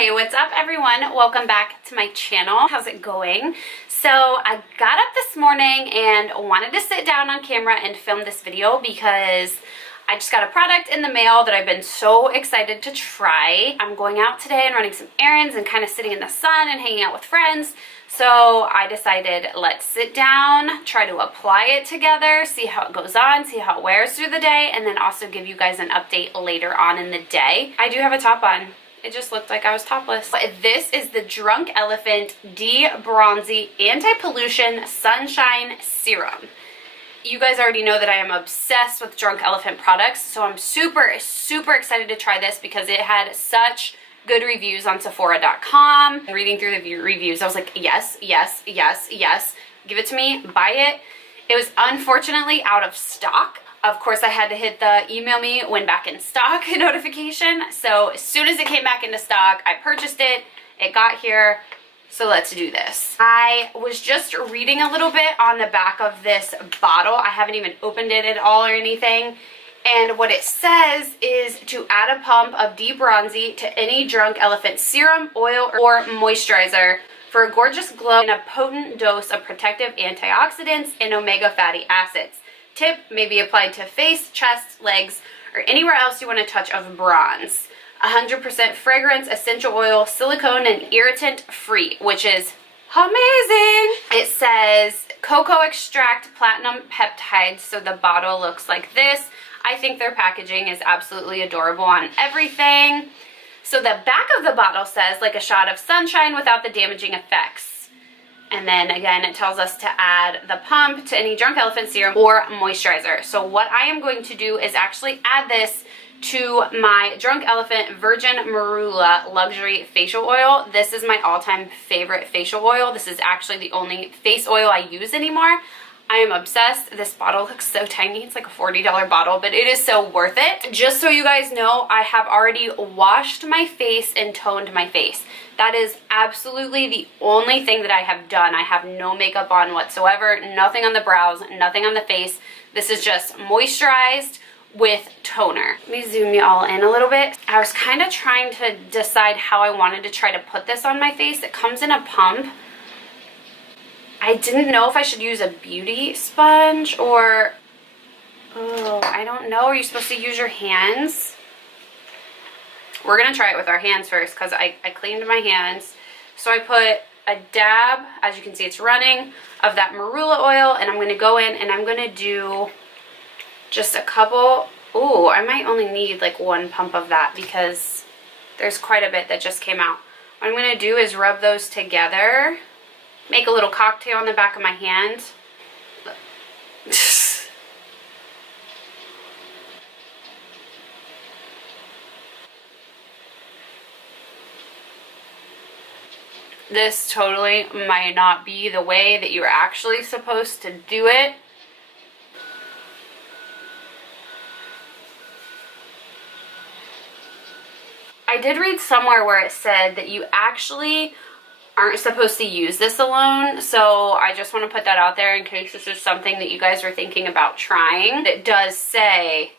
Hey, what's up everyone? Welcome back to my channel. How's it going? So I got up this morning and wanted to sit down on camera and film this video because I just got a product in the mail that I've been so excited to try. I'm going out today and running some errands and kind of sitting in the sun and hanging out with friends. So I decided let's sit down, try to apply it together, see how it goes on, see how it wears through the day, and then also give you guys an update later on in the day. I do have a top on. It just looked like I was topless. This is the Drunk Elephant D-Bronzi Anti-Pollution Sunshine Serum. You guys already know that I am obsessed with Drunk Elephant products, so I'm super excited to try this because it had such good reviews on Sephora.com. Reading through the reviews, I was like, yes, yes, yes, yes. Give it to me, buy it. It was unfortunately out of stock. Of course, I had to hit the email me when back in stock notification. So as soon as it came back into stock, I purchased it. It got here. So let's do this. I was just reading a little bit on the back of this bottle. I haven't even opened it at all or anything. And what it says is to add a pump of D-Bronzi to any Drunk Elephant serum, oil, or moisturizer for a gorgeous glow and a potent dose of protective antioxidants and omega fatty acids. Tip may be applied to face, chest, legs, or anywhere else you want a touch of bronze. 100% fragrance, essential oil, silicone, and irritant free, which is amazing. It says cocoa extract platinum peptides, so the bottle looks like this. I think their packaging is absolutely adorable on everything. So the back of the bottle says like a shot of sunshine without the damaging effects. And then again, it tells us to add the pump to any Drunk Elephant serum or moisturizer. So what I am going to do is actually add this to my Drunk Elephant Virgin Marula Luxury Facial Oil. This is my all-time favorite facial oil. This is actually the only face oil I use anymore. I am obsessed. This bottle looks so tiny. It's like a $40 bottle, but it is so worth it. Just so you guys know, I have already washed my face and toned my face. That is absolutely the only thing that I have done. I have no makeup on whatsoever, nothing on the brows, nothing on the face. This is just moisturized with toner. Let me zoom you all in a little bit. I was kind of trying to decide how I wanted to try to put this on my face. It comes in a pump. I didn't know if I should use a beauty sponge or, oh, I don't know. Are you supposed to use your hands? We're gonna try it with our hands first because I cleaned my hands. So I put a dab, as you can see it's running, of that Marula oil, and I'm gonna go in and I'm gonna do just a couple. Ooh, I might only need like one pump of that because there's quite a bit that just came out. What I'm gonna do is rub those together. Make a little cocktail on the back of my hand. This totally might not be the way that you're actually supposed to do it. I did read somewhere where it said that you actually aren't supposed to use this alone, so I just want to put that out there in case this is something that you guys are thinking about trying. It does say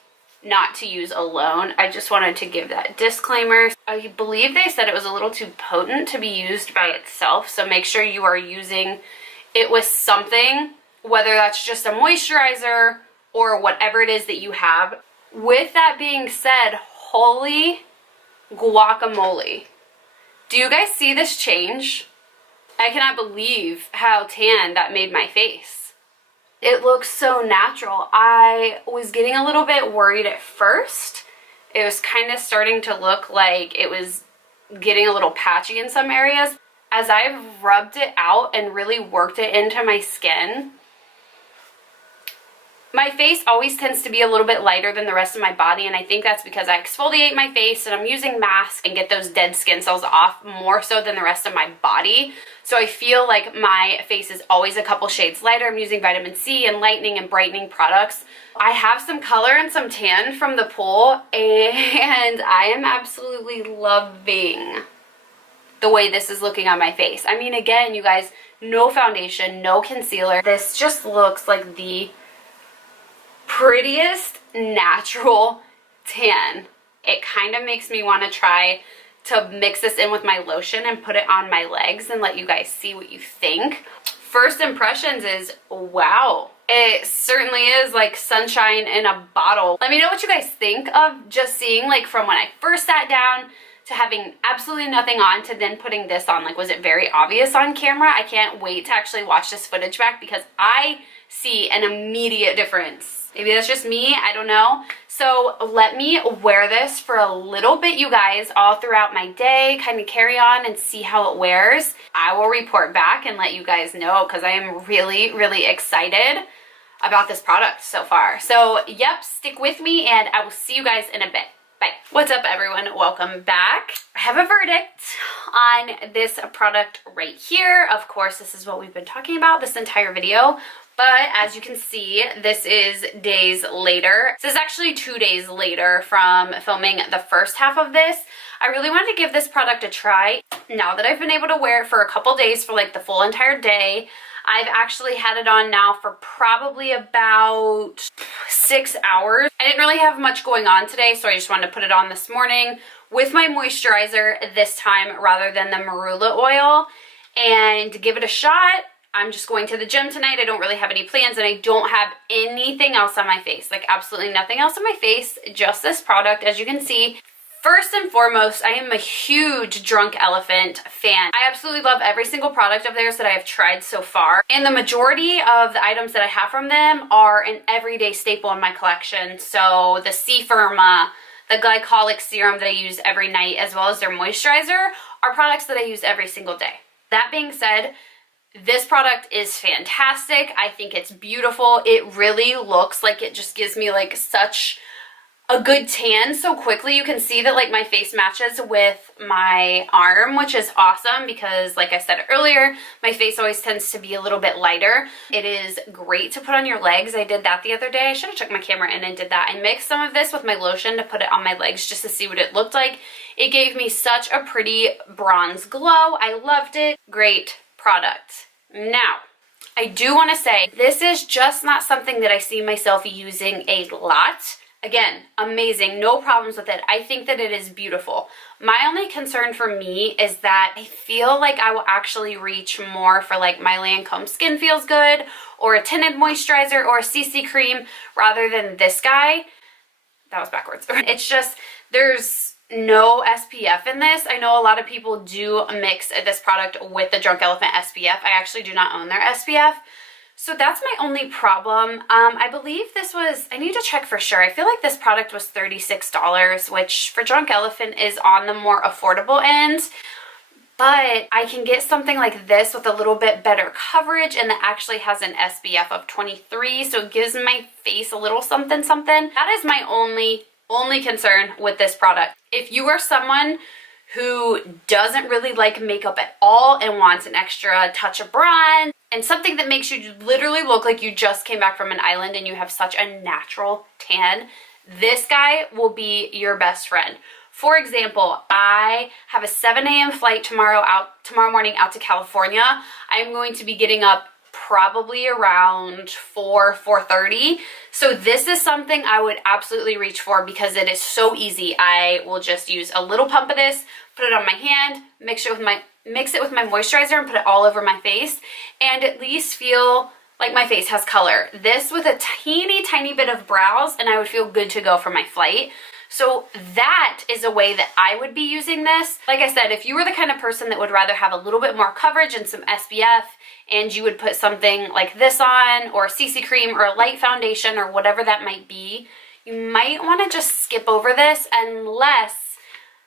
not to use alone. I just wanted to give that disclaimer. I believe they said it was a little too potent to be used by itself, so make sure you are using it with something, whether that's just a moisturizer or whatever it is that you have. With that being said, holy guacamole. Do you guys see this change? I cannot believe how tan that made my face. It looks so natural. I was getting a little bit worried at first. It was kind of starting to look like it was getting a little patchy in some areas. As I've rubbed it out and really worked it into my skin, my face always tends to be a little bit lighter than the rest of my body, and I think that's because I exfoliate my face and I'm using masks and get those dead skin cells off more so than the rest of my body. So I feel like my face is always a couple shades lighter. I'm using vitamin C and lightening and brightening products. I have some color and some tan from the pool, and I am absolutely loving the way this is looking on my face. I mean, again, you guys, no foundation, no concealer. This just looks like the prettiest natural tan. It kind of makes me want to try to mix this in with my lotion and put it on my legs and let you guys see what you think. First impressions is, wow. It certainly is like sunshine in a bottle. Let me know what you guys think of just seeing like from when I first sat down to having absolutely nothing on to then putting this on. Like, was it very obvious on camera? I can't wait to actually watch this footage back because I see an immediate difference. Maybe that's just me, I don't know. So let me wear this for a little bit, you guys, all throughout my day, kind of carry on and see how it wears. I will report back and let you guys know because I am really, really excited about this product so far. So yep, stick with me and I will see you guys in a bit. Bye. What's up, everyone? Welcome back. I have a verdict on this product right here. Of course, this is what we've been talking about this entire video. But as you can see, this is days later. This is actually 2 days later from filming the first half of this. I really wanted to give this product a try. Now that I've been able to wear it for a couple days for like the full entire day, I've actually had it on now for probably about 6 hours. I didn't really have much going on today, so I just wanted to put it on this morning with my moisturizer this time rather than the Marula oil and give it a shot. I'm just going to the gym tonight. I don't really have any plans and I don't have anything else on my face. Like absolutely nothing else on my face, just this product. As you can see, first and foremost, I am a huge Drunk Elephant fan. I absolutely love every single product of theirs that I have tried so far. And the majority of the items that I have from them are an everyday staple in my collection. So the Serum, the glycolic serum that I use every night, as well as their moisturizer, are products that I use every single day. That being said, this product is fantastic. I think it's beautiful. It really looks like it just gives me like such a good tan so quickly. You can see that like my face matches with my arm, which is awesome because like I said earlier, my face always tends to be a little bit lighter. It is great to put on your legs. I did that the other day. I should have took my camera in and did that. I mixed some of this with my lotion to put it on my legs just to see what it looked like. It gave me such a pretty bronze glow. I loved it. Great product. Now, I do want to say this is just not something that I see myself using a lot. Again, amazing, no problems with it. I think that it is beautiful. My only concern for me is that I feel like I will actually reach more for like my Lancome Skin Feels Good or a tinted moisturizer or a CC cream rather than this guy. That was backwards. It's just, there's no SPF in this. I know a lot of people do mix this product with the Drunk Elephant SPF. I actually do not own their SPF. So that's my only problem. I believe this was, I need to check for sure. I feel like this product was $36, which for Drunk Elephant is on the more affordable end. But I can get something like this with a little bit better coverage and that actually has an SPF of 23. So it gives my face a little something something. That is my only concern with this product. If you are someone who doesn't really like makeup at all and wants an extra touch of bronze and something that makes you literally look like you just came back from an island and you have such a natural tan, this guy will be your best friend. For example, I have a 7 a.m. flight tomorrow morning out to California. I'm going to be getting up probably around 4:30. So this is something I would absolutely reach for because it is so easy. I will just use a little pump of this, put it on my hand, mix it with my moisturizer and put it all over my face and at least feel like my face has color. This with a tiny bit of brows and I would feel good to go for my flight. So that is a way that I would be using this. Like I said, if you were the kind of person that would rather have a little bit more coverage and some SPF and you would put something like this on or CC cream or a light foundation or whatever that might be, you might want to just skip over this unless,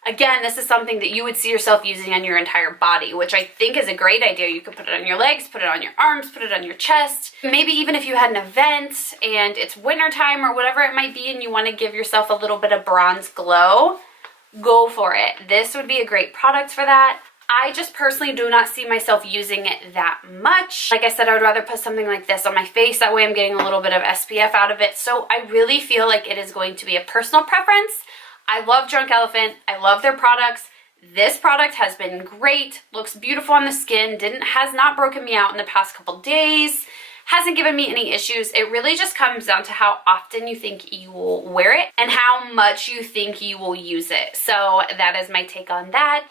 again, this is something that you would see yourself using on your entire body, which I think is a great idea. You could put it on your legs, put it on your arms, put it on your chest. Maybe even if you had an event and it's wintertime or whatever it might be and you want to give yourself a little bit of bronze glow, go for it. This would be a great product for that. I just personally do not see myself using it that much. Like I said, I would rather put something like this on my face. That way I'm getting a little bit of SPF out of it. So I really feel like it is going to be a personal preference. I love Drunk Elephant. I love their products. This product has been great. Looks beautiful on the skin. Has not broken me out in the past couple days. hasn't given me any issues. It really just comes down to how often you think you will wear it and how much you think you will use it. So that is my take on that.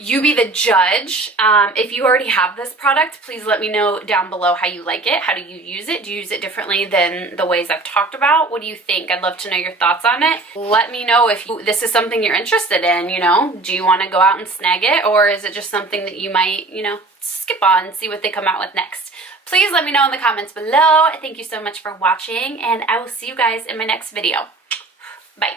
You be the judge. If you already have this product, please let me know down below how you like it. How do you use it? Do you use it differently than the ways I've talked about? What do you think? I'd love to know your thoughts on it. Let me know if this is something you're interested in, you know. Do you want to go out and snag it, or is it just something that you might, you know, skip on and see what they come out with next? Please let me know in the comments below. Thank you so much for watching, and I will see you guys in my next video. Bye.